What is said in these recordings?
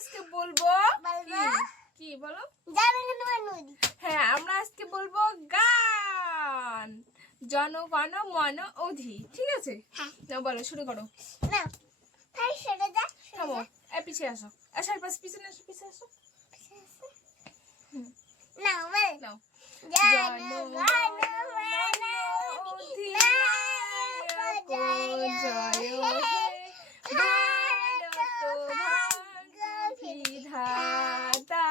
আজকে বলবো কি বলো হ্যাঁ আমরা আজকে বলবো গান জনগণ মন অধি ঠিক আছে না বলো শুরু করো থামো পিছিয়ে আসো আসার পাশ পিছনে আসো পিছিয়ে আসো নাও জনগণ মন অধি জয় হে বিধাতা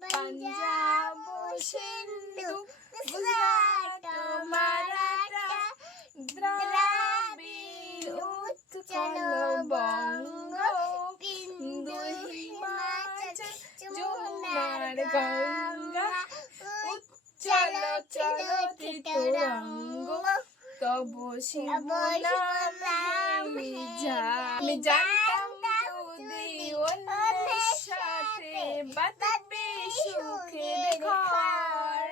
पंजाब सिंधु गुजरात मराठा द्राविड़ उत्कल बंग बिंदु हिमाचल যমুনার গঙ্গা উচ্চল চলতি তরঙ্গ তব শিব নামে আমি জানতাম যদি অন্যের সাথে বাঁধবে সুখের ঘর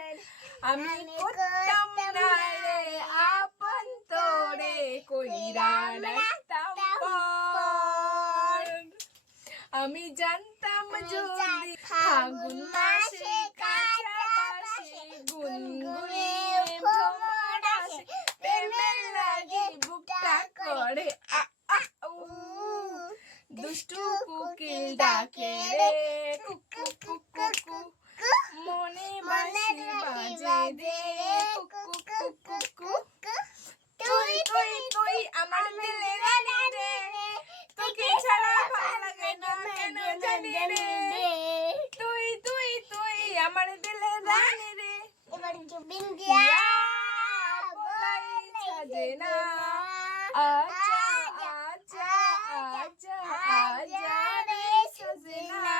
আমি করতাম না রে আপন তোরে কইরা রাখতাম পর আমি জানতাম যদি ফাগুন মাসে কাছাকাছি গুনগুনিয়ে ভ্রমর আসে প্রেমের লাগে বুকটা করে দুষ্টু কোকিল ডাকে রে কুকু কুকু কুকু মনে বাঁশি বাজে দে কুকু কুকু কুকু তুই তুই তুই আমার দিলে রানী রে তোকে ছাড়া ভালো লাগে না কেন জানি রে তুই তুই তুই আমার দিলে রানী রে এবার জুবিন দিয়া বলাই সাজে না আচ্ছা আচ্ছা আচ্ছা আচ্ছা রে সজনা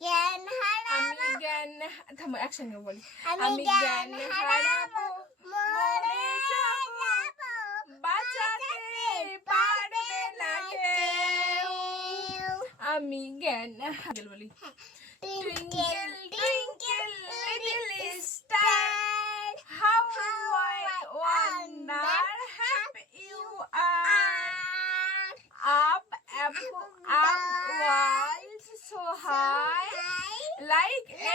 জ্ঞান আমি জ্ঞান থামো একসঙ্গে বলি আমি জ্ঞান হারাবো মরে যাব বাঁচাতে পারবে না কেউ আমি জ্ঞান হারাবো বলি Twinkle, twinkle, little star, how I wonder happy you are. Up, up, up, world so high, like a